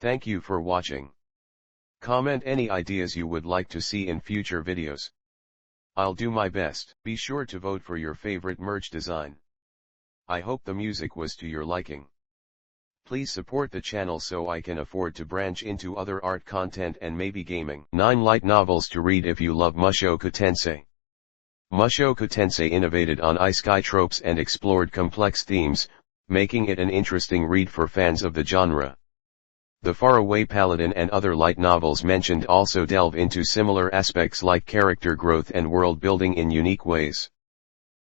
Thank you for watching. Comment any ideas you would like to see in future videos. I'll do my best. Be sure to vote for your favorite merch design. I hope the music was to your liking. Please support the channel so I can afford to branch into other art content and maybe gaming. 9 light novels to read if you love Mushoku Tensei. Mushoku Tensei innovated on isekai tropes and explored complex themes, making it an interesting read for fans of the genre. The Faraway Paladin and other light novels mentioned also delve into similar aspects like character growth and world building in unique ways.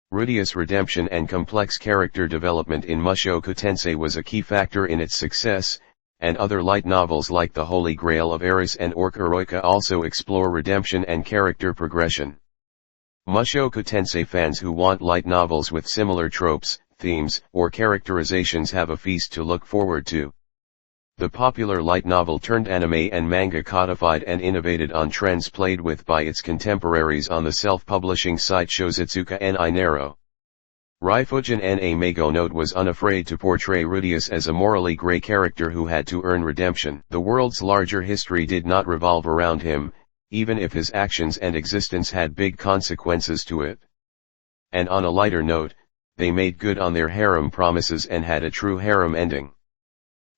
Rudeus' redemption and complex character development in Mushoku Tensei was a key factor in its success, and other light novels like The Holy Grail of Eris and Ork also explore redemption and character progression. Mushoku Tensei fans who want light novels with similar tropes, themes, or characterizations have a feast to look forward to. The popular light novel turned anime and manga codified and innovated on trends played with by its contemporaries on the self-publishing site Shozitsuka ni Naro. Raifujin na Mago Note was unafraid to portray Rudeus as a morally gray character who had to earn redemption. The world's larger history did not revolve around him, even if his actions and existence had big consequences to it. And on a lighter note, they made good on their harem promises and had a true harem ending.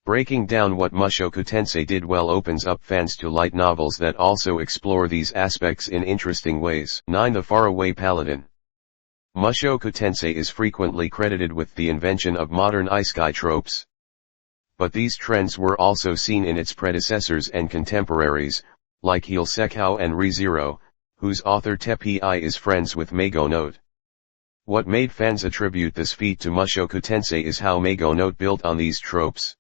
Breaking down what Mushoku Tensei did well opens up fans to light novels that also explore these aspects in interesting ways. 9. The Faraway Paladin. Mushoku Tensei is frequently credited with the invention of modern isekai tropes. But these trends were also seen in its predecessors and contemporaries, like Heel Sekao and ReZero, whose author Teppei is friends with Mago Note. What made fans attribute this feat to Mushoku Tensei is how Mago Note built on these tropes.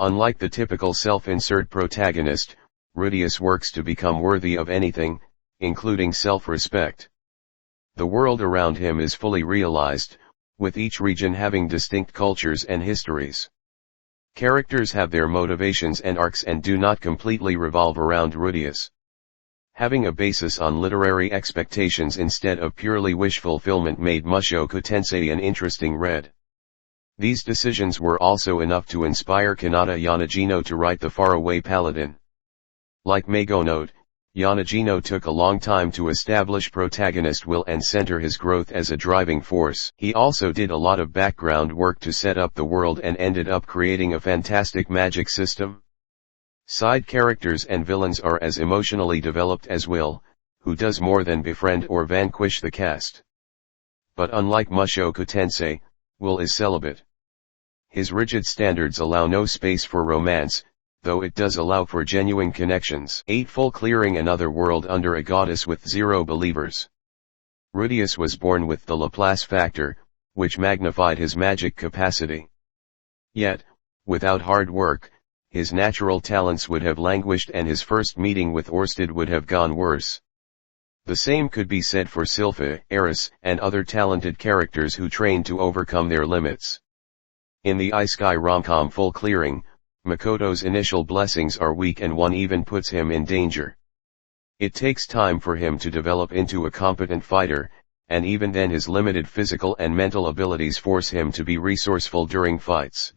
Unlike the typical self-insert protagonist, Rudeus works to become worthy of anything, including self-respect. The world around him is fully realized, with each region having distinct cultures and histories. Characters have their motivations and arcs and do not completely revolve around Rudeus. Having a basis on literary expectations instead of purely wish fulfillment made Mushoku Tensei an interesting read. These decisions were also enough to inspire Kanata Yanagino to write The Faraway Paladin. Like Mago Note, Yanagino took a long time to establish protagonist will and center his growth as a driving force. He also did a lot of background work to set up the world and ended up creating a fantastic magic system. Side characters and villains are as emotionally developed as Will, who does more than befriend or vanquish the cast. But unlike Mushoku Tensei, Will is celibate. His rigid standards allow no space for romance, though it does allow for genuine connections. 8. Full clearing another world under a goddess with 0 believers. Rudeus was born with the Laplace factor, which magnified his magic capacity. Yet, without hard work, his natural talents would have languished and his first meeting with Orsted would have gone worse. The same could be said for Sylpha, Eris, and other talented characters who trained to overcome their limits. In the isekai rom-com Full Clearing, Makoto's initial blessings are weak and one even puts him in danger. It takes time for him to develop into a competent fighter, and even then his limited physical and mental abilities force him to be resourceful during fights.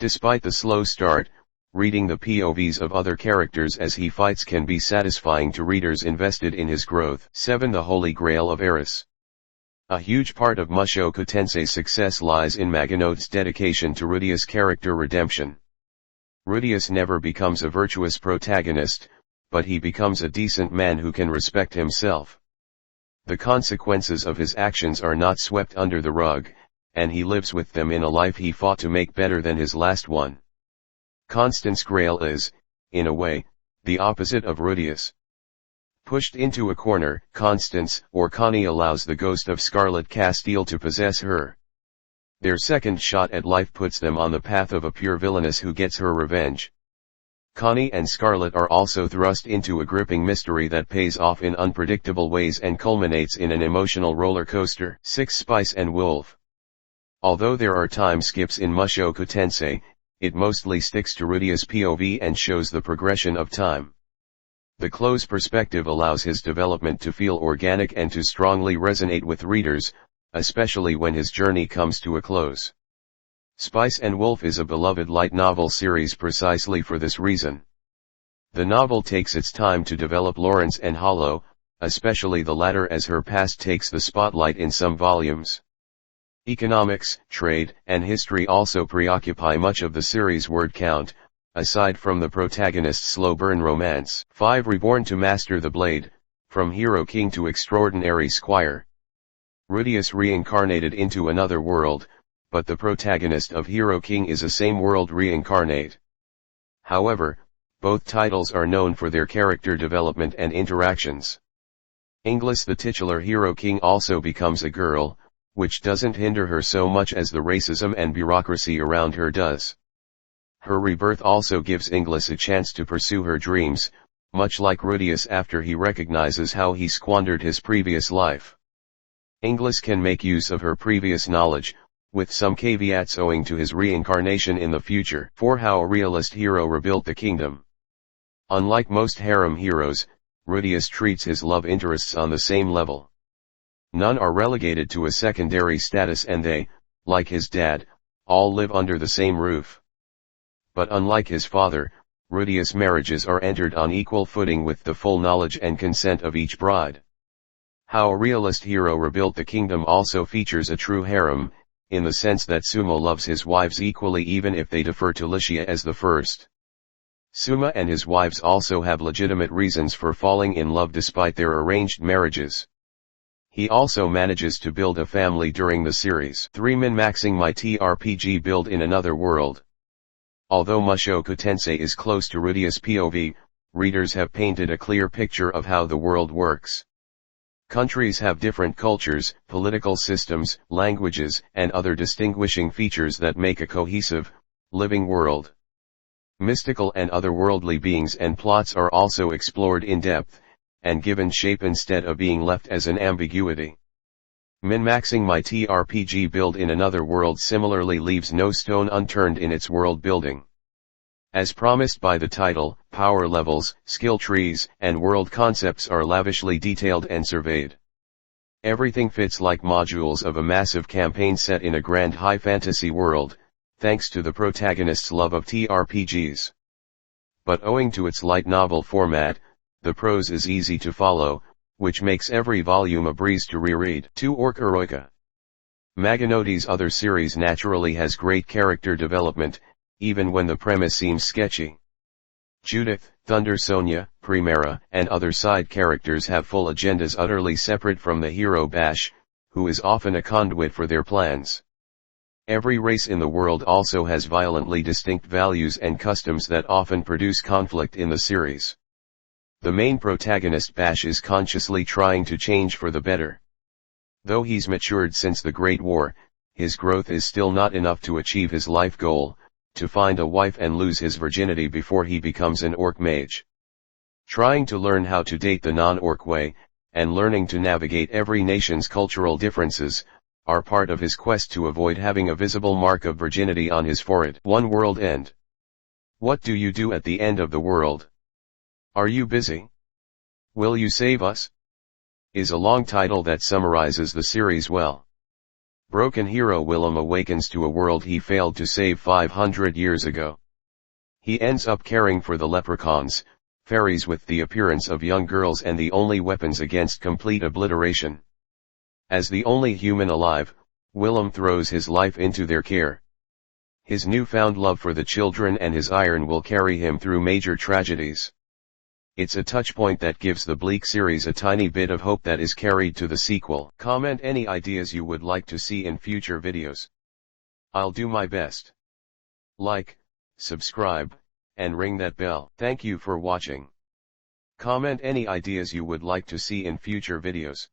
Despite the slow start, reading the POVs of other characters as he fights can be satisfying to readers invested in his growth. 7. The Holy Grail of Eris. A huge part of Mushoku Tensei's success lies in Maganote's dedication to Rudeus' character redemption. Rudeus never becomes a virtuous protagonist, but he becomes a decent man who can respect himself. The consequences of his actions are not swept under the rug, and he lives with them in a life he fought to make better than his last one. Constance Grail is, in a way, the opposite of Rudeus. Pushed into a corner, Constance, or Connie, allows the ghost of Scarlet Castile to possess her. Their second shot at life puts them on the path of a pure villainess who gets her revenge. Connie and Scarlet are also thrust into a gripping mystery that pays off in unpredictable ways and culminates in an emotional roller coaster. 6. Spice and Wolf. Although there are time skips in Mushoku Tensei, it mostly sticks to Rudeus' POV and shows the progression of time. The close perspective allows his development to feel organic and to strongly resonate with readers, especially when his journey comes to a close. Spice and Wolf is a beloved light novel series precisely for this reason. The novel takes its time to develop Lawrence and Hollow, especially the latter, as her past takes the spotlight in some volumes. Economics, trade, and history also preoccupy much of the series' word count, aside from the protagonist's slow burn romance. 5. Reborn to master the blade, from hero king to extraordinary squire. Rudius reincarnated into another world, but the protagonist of Hero King is a same world reincarnate. However, both titles are known for their character development and interactions. Inglis, the titular Hero King, also becomes a girl, which doesn't hinder her so much as the racism and bureaucracy around her does. Her rebirth also gives Inglis a chance to pursue her dreams, much like Rudius after he recognizes how he squandered his previous life. Inglis can make use of her previous knowledge, with some caveats owing to his reincarnation in the future. 4. How a realist hero rebuilt the kingdom. Unlike most harem heroes, Rudius treats his love interests on the same level. None are relegated to a secondary status, and they, like his dad, all live under the same roof. But unlike his father, Rudius' marriages are entered on equal footing with the full knowledge and consent of each bride. How a realist hero rebuilt the kingdom also features a true harem, in the sense that Sumo loves his wives equally even if they defer to Licia as the first. Suma and his wives also have legitimate reasons for falling in love despite their arranged marriages. He also manages to build a family during the series. 3. Min-maxing my TRPG build in another world. Although Mushoku Tensei is close to Rudius' POV, readers have painted a clear picture of how the world works. Countries have different cultures, political systems, languages, and other distinguishing features that make a cohesive, living world. Mystical and otherworldly beings and plots are also explored in depth, and given shape instead of being left as an ambiguity. Min-maxing my TRPG build in another world similarly leaves no stone unturned in its world building. As promised by the title, power levels, skill trees, and world concepts are lavishly detailed and surveyed. Everything fits like modules of a massive campaign set in a grand high fantasy world, thanks to the protagonist's love of TRPGs. But owing to its light novel format, the prose is easy to follow, which makes every volume a breeze to reread. 2. Orc Eroica. Maganoti's other series naturally has great character development, even when the premise seems sketchy. Judith, Thunder Sonia, Primera, and other side characters have full agendas utterly separate from the hero Bash, who is often a conduit for their plans. Every race in the world also has violently distinct values and customs that often produce conflict in the series. The main protagonist Bash is consciously trying to change for the better. Though he's matured since the Great War, his growth is still not enough to achieve his life goal, to find a wife and lose his virginity before he becomes an orc mage. Trying to learn how to date the non-orc way, and learning to navigate every nation's cultural differences, are part of his quest to avoid having a visible mark of virginity on his forehead. 1. World End. What do you do at the end of the world? Are you busy? Will you save us? Is a long title that summarizes the series well. Broken hero Willem awakens to a world he failed to save 500 years ago. He ends up caring for the leprechauns, fairies with the appearance of young girls and the only weapons against complete obliteration. As the only human alive, Willem throws his life into their care. His newfound love for the children and his iron will carry him through major tragedies. It's a touchpoint that gives the Bleak series a tiny bit of hope that is carried to the sequel. Comment any ideas you would like to see in future videos. I'll do my best. Like, subscribe, and ring that bell. Thank you for watching. Comment any ideas you would like to see in future videos.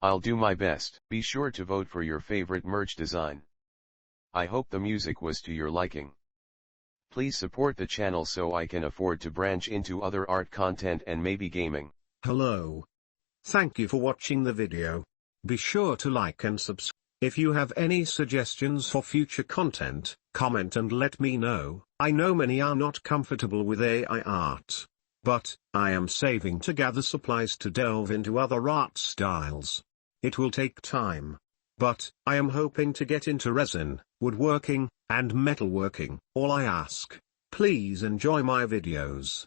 I'll do my best. Be sure to vote for your favorite merch design. I hope the music was to your liking. Please support the channel so I can afford to branch into other art content and maybe gaming. Hello. Thank you for watching the video. Be sure to like and subscribe. If you have any suggestions for future content, comment and let me know. I know many are not comfortable with AI art. But, I am saving to gather supplies to delve into other art styles. It will take time. But, I am hoping to get into resin, woodworking, and metalworking. All I ask, please enjoy my videos.